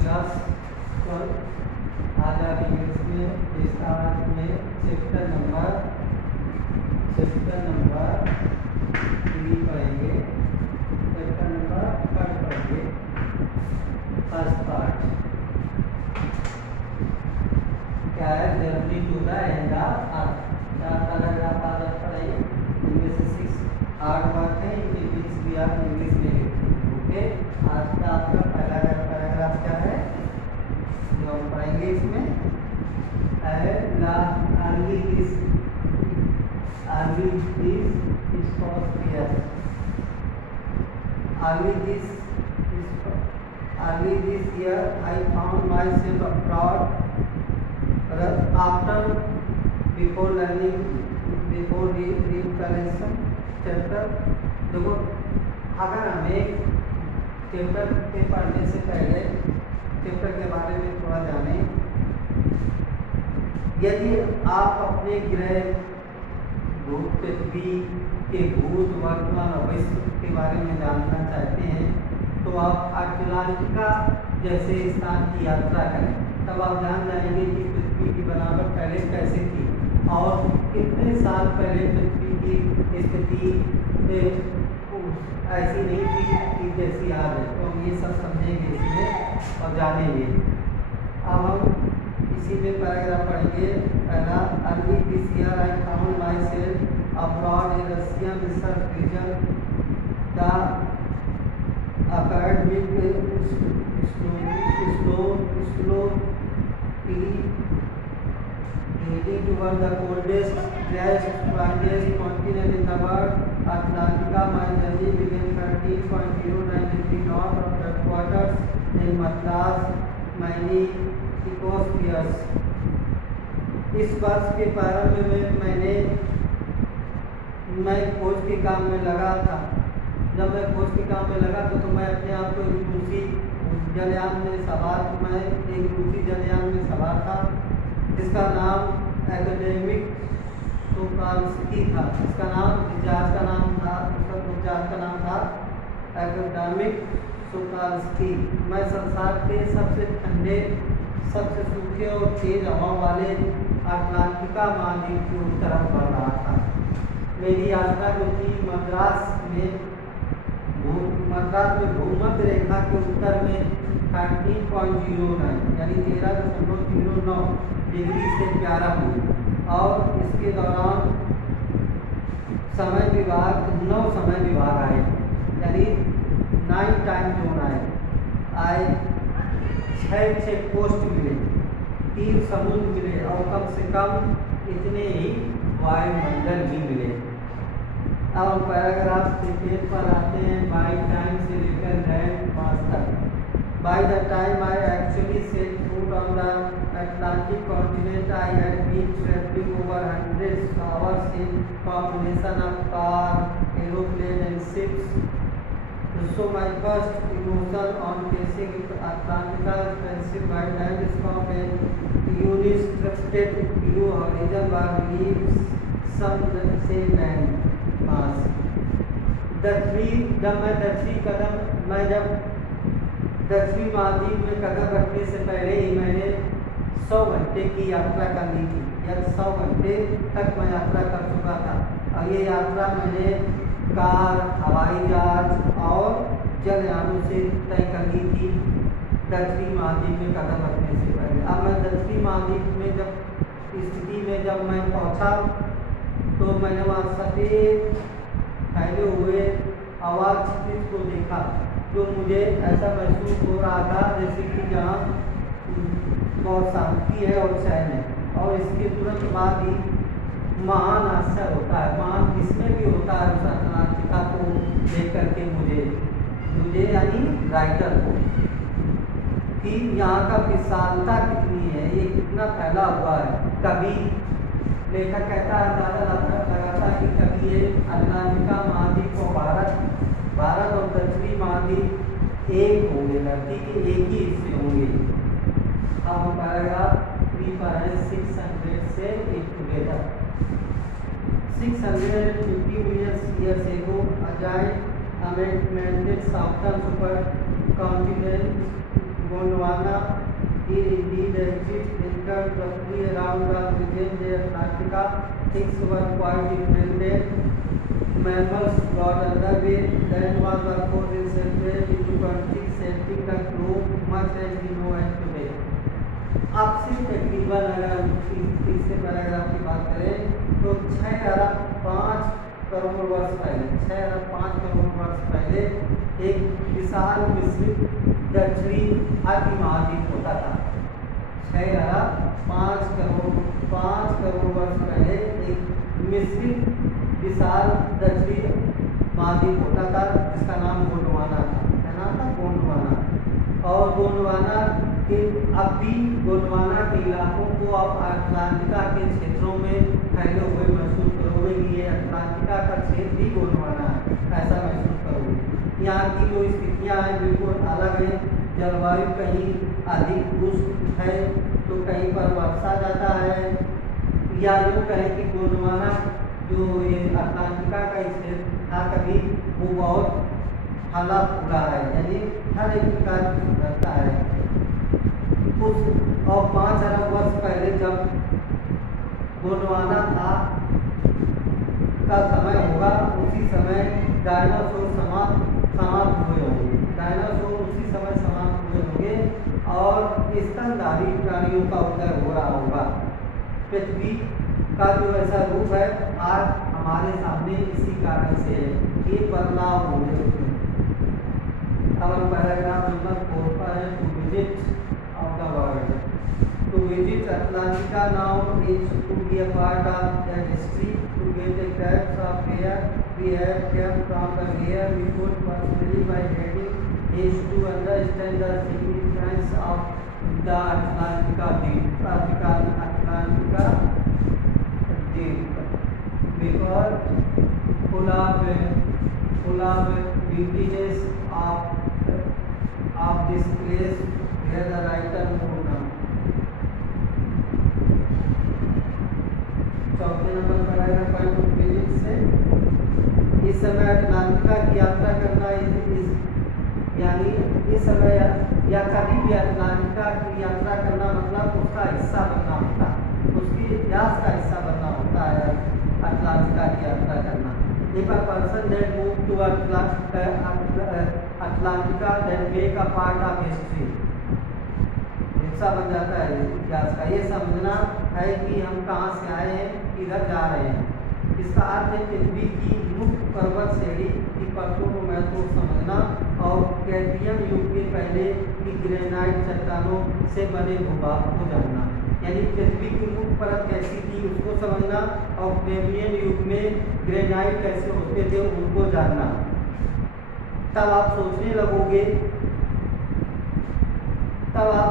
Class 12 आज आप English में स्टार्ट में चैप्टर नंबर 3 पढ़ेंगे। चैप्टर नंबर 1 पढ़ेंगे। फर्स्ट पार्ट क्या है? Journey to the end of earth. 4 paragraph आज आप पढ़ेंगे। इनमें से 6 8 वर्ड हैं, इनके बीच भी आप इंग्लिश में लिखेंगे। ओके, आज का आपका पहला पैराग्राफ क्या है जो हम पढ़ेंगे? इसमें early this year I found myself abroad after before recollection chapter। देखो, अगर हमें चैप्टर के पढ़ने से पहले चैप्टर के बारे में थोड़ा जानें। यदि आप अपने ग्रह पृथ्वी के भूत वर्तमान भविष्य के बारे में जानना चाहते हैं तो आप अटलांटिका जैसे स्थान की यात्रा करें। तब आप जान जाएंगे कि पृथ्वी की बनावट पहले कैसे थी और कितने साल पहले पृथ्वी की स्थिति ऐसी नहीं थी कि जैसी आज है। तो हम ये सब समझेंगे इसमें और जानेंगे। अब हम इसी में पैराग्राफ पढ़ेंगे। पहला, early this year I found myself abroad in Russian research region the academic heading toward the coldest, driest continent in the world, Atlantica. My journey began 13.093 degree north of the headquarters in Madras, many ecospheres। इस वर्ष के प्रारंभ में मैं खोज के काम में लगा था। जब मैं खोज के काम में लगा तो मैं अपने आप को रूसी जलयान में सवार था जिसका नाम एकेडमिक सोकाल्स्की था। इसका नाम जहाज का नाम था एकेडमिक सोकाल्स्की। मैं संसार के सबसे ठंडे, सबसे सूखे और तेज हवाओं वाले अटलांटिका महाद्वीप की तरफ बढ़ रहा था। मेरी यात्रा जो थी मद्रास में भूमध्य रेखा के उत्तर में 13.09 यानी 13.09 डिग्री से प्यारा हुई और इसके दौरान 9 समय विभाग आए यानी 9 टाइम जोन आए। 6 चेक पोस्ट मिले, 3 समुद्र मिले और कम से कम इतने ही वायुमंडल भी मिले। अब हम पैराग्राफ से पर आते हैं। बाई टाइम से लेकर लैंड मास तक। By the time I actually set foot on the Atlantic continent I had been travelling over 100 hours in combination of car, aeroplane and ships. So my first emotion on facing Atlantica expensive white landscape and uninterrupted blue horizon were reliefs some say land mass। जब दक्षिणी महाद्वीप में कदम रखने से पहले ही मैंने 100 घंटे की यात्रा कर ली थी या 100 घंटे तक मैं यात्रा कर चुका था। और ये यात्रा मैंने कार, हवाई जहाज और जलयानों से तय कर ली थी दक्षिणी महाद्वीप में कदम रखने से पहले। अब मैं दक्षिणी महाद्वीप में जब मैं पहुंचा तो मैंने वहाँ सफ़ेद फैले हुए आवाज क्षितिज को देखा जो मुझे ऐसा महसूस हो रहा था जैसे कि जहाँ बहुत शांति है और चैन है। और इसके तुरंत बाद ही महान आश्चर्य होता है, महान इसमें भी होता है उस अटलांटिका को देख करके मुझे यानी राइटर को, कि यहाँ का विशालता कितनी है, ये कितना फैला हुआ है। कभी लेखक कहता है, अंदाजा लगाता है कि कभी ये अटलांटिका महाद्वीप को भारत और दक्षिणी महाद्वीप एक होंगे, धरती के एक ही हिस्से होंगे। अब पैराग्राफ 3 पर है 600 से एक together. 650 million years ago, a giant augmented southern supercontinent Gondwana is indeed exists entered roughly around the region of Antarctica. Things were quite independent. Mammals got underway. Then was the course in separate into countries, setting the globe much as we know as today. अब से तकरीबन अगर हम तीसरे paragraph की बात करें तो 6.5 करोड़ वर्ष पहले 6.5 करोड़ वर्ष पहले एक विशाल मिश्रित दक्षिणी अर्धमहाद्वीप होता था। 5 करोड़ वर्ष पहले एक मिश्रित विशाल दक्षिणी महाद्वीप होता था जिसका नाम गोंडवाना था। क्या नाम था? गोंडवाना। और गोंडवाना के अब भी गोंडवाना के इलाकों को आप अटलांटिका के क्षेत्रों में फैले हुए महसूस करोगे कि ये अटलांटिका का क्षेत्र भी गोंडवाना है, ऐसा महसूस करोगे। यहाँ की जो स्थितियाँ हैं बिल्कुल अलग है। जलवायु कहीं अधिक उष्ण है तो कहीं पर वर्षा ज़्यादा है, या यूँ कहें कि गोंडवाना जो ये अटलांटिका का क्षेत्र था कभी वो बहुत फला फूला है, यानी हर एक प्रकार की सुंदरता है। उस और 5 अरब वर्ष पहले जब गोंडवाना था का समय होगा, उसी समय डायनासोर समाप्त हुए होंगे। डायनासोर उसी समय समाप्त हुए होंगे और स्तनधारी प्राणियों का उदय हो रहा होगा। पृथ्वी का जो ऐसा रूप है आज हमारे सामने इसी कारण से है, ये बदलाव हो गए उसमें। अब हम पैराग्राफ नंबर 4 पर है, to visit of the world. To visit Atlantica now is to be a part of that history, to get a grasp of where we have come from and where we could possibly by reading is to understand the significance of the Atlantica deep. Atlantica deep because full of vintages of this place where the writer moved on. चौथे number paragraph point of visit से इस समय Atlantica की यात्रा करना यानी इस समय या कभी भी अटलांटिका की यात्रा करना मतलब उसका हिस्सा बनना होता है, उसके इतिहास का हिस्सा बनना होता है। अटलांटिका की यात्रा करना, if a person that move to Atlantica that make a part of history, हिस्सा बन जाता है इतिहास का। ये समझना है कि हम कहाँ से आए हैं, किधर जा रहे हैं। इसका अर्थ है पृथ्वी की मुख्य पर्वत श्रेणी की परतों को महत्व समझना और कैल्वियन युग के पहले की ग्रेनाइट चट्टानों से बने भूभाग को जानना। यानी पृथ्वी की मुख्य परत कैसी थी उसको समझना और कैल्वियन युग में ग्रेनाइट कैसे होते थे उनको जानना। तब आप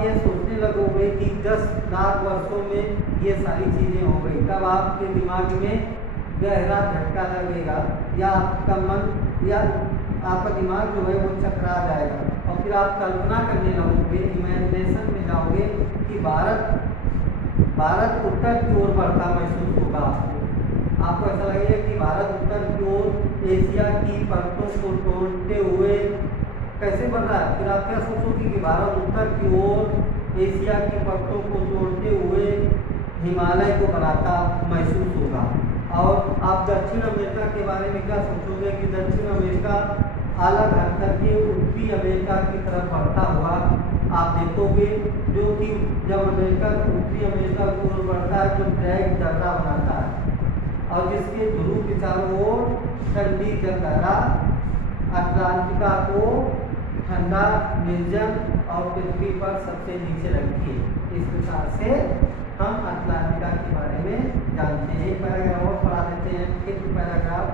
ये सोचने लगोगे कि 10 लाख वर्षों में ये सारी चीज़ें हो गई। तब आपके दिमाग में गहरा झटका लगेगा या आपका मन या आपका दिमाग जो है वो चकरा जाएगा और फिर आप कल्पना करने लगोगे, इमेजिनेशन में जाओगे कि भारत उत्तर की ओर बढ़ता महसूस होगा। आपको ऐसा लगेगा कि भारत उत्तर की ओर एशिया की परतों को तोड़ते हुए कैसे बढ़ रहा है। फिर आप क्या सोचोगे कि भारत उत्तर की ओर एशिया की परतों को तोड़ते हुए हिमालय को बनाता महसूस होगा। और आप दक्षिण अमेरिका के बारे में क्या सोचोगे कि दक्षिण अमेरिका अलग हट करके उत्तरी अमेरिका की तरफ बढ़ता हुआ आप देखोगे, जो कि जब अमेरिका उत्तरी अमेरिका की ओर बढ़ता है तो ड्रैग दर्रा बनाता है और जिसके ध्रुव के चारों ओर ठंडी जलधारा अटलांटिका को ठंडा, निर्जन और पृथ्वी पर सबसे नीचे रखती है। इस प्रकार से हम अटलांटिका के बारे में जानते हैं। एक पैराग्राफ और पढ़ा देते हैं। Fifth paragraph,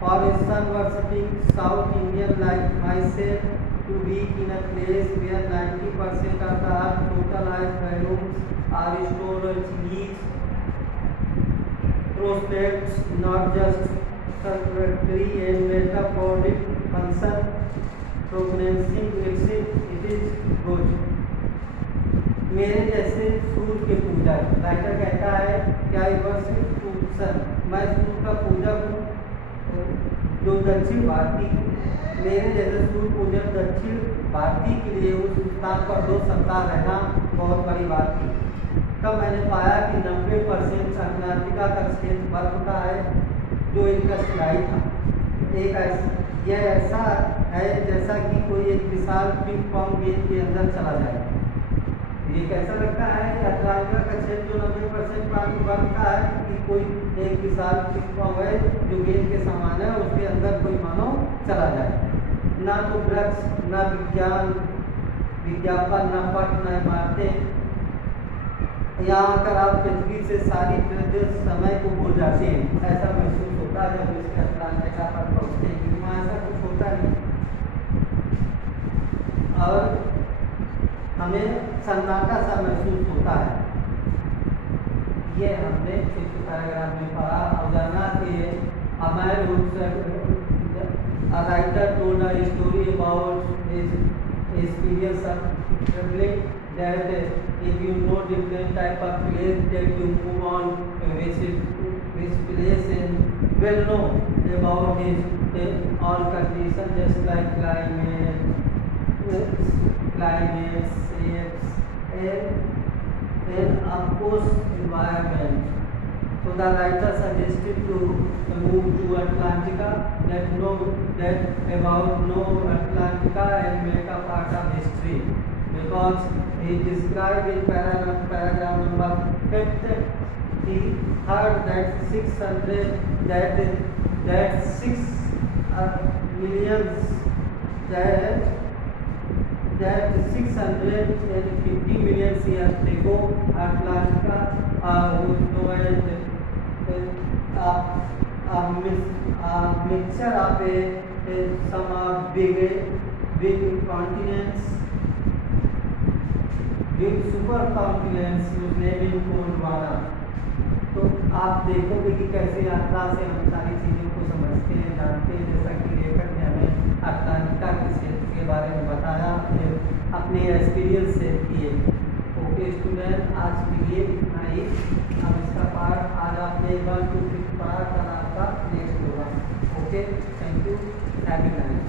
for sun worshipping South Indian like myself to be in a place where 90% of the earth total life volumes are stored leaves prospects not just circulatory and metabolic function progressing except it is good। मेरे जैसे सूर्य के पूजक, writer कहता है क्या सन, मैं सूर्य का पूजक हूँ जो दक्षिण भारतीय, मेरे जैसे सूर्य पूजक दक्षिण भारतीय के लिए उस स्थान पर 2 सप्ताह रहना बहुत बड़ी बात थी। तब मैंने पाया कि 90% अंटार्कटिका का क्षेत्र बर्फ का है, जो एक कष्टदायी था। यह ऐसा है जैसा कि कोई एक विशाल पिंग पोंग गेंद के अंदर चला जाए। ये कैसा लगता है कि अंटार्कटिका का क्षेत्र जो 90% पानी बर्फ का है, कि कोई एक विशाल पिंग पोंग है जो गेंद के समान है, उसके अंदर कोई मानो चला जाए। ना तो वृक्ष, ना विज्ञापन, ना पट, ना इमारतें। यहाँ आकर आप पृथ्वी से सारी समय को भूल जाते हैं। ऐसा महसूस होता है जब इसके अंटार्कटिका पर पहुँचते हैं, क्योंकि वहाँ ऐसा कुछ होता नहीं और हमें सन्नाटा सा महसूस होता है। ये हमने इस पैराग्राफ में पढ़ा। अब जानना कि a writer told a story about his experience of traveling, that if you know different type of place that you move on, which place and well know about his all conditions, just like climate, shapes, and of course environment. So the writer suggested to move to Atlantica, that about know Atlantica and make a part of history, because he described in paragraph number 5 he heard that 600 that 6 millions that 650 million years ago Atlantica was known as mixture of some big continents, big supercontinents whose name is Gondwana. तो आप देखोगे कि कैसे यात्रा से हम सारी चीज़ों को समझते हैं, जानते हैं। जैसा कि लेखक ने हमें अटलांटिका के क्षेत्र के बारे में बताया अपने एक्सपीरियंस से किए। ओके स्टूडेंट, आज के लिए इतना ही। अब इसका पार्ट आज आपने 1 2 3 पढ़ा, कल आपका नेक्स्ट होगा। Okay, thank you, happy night.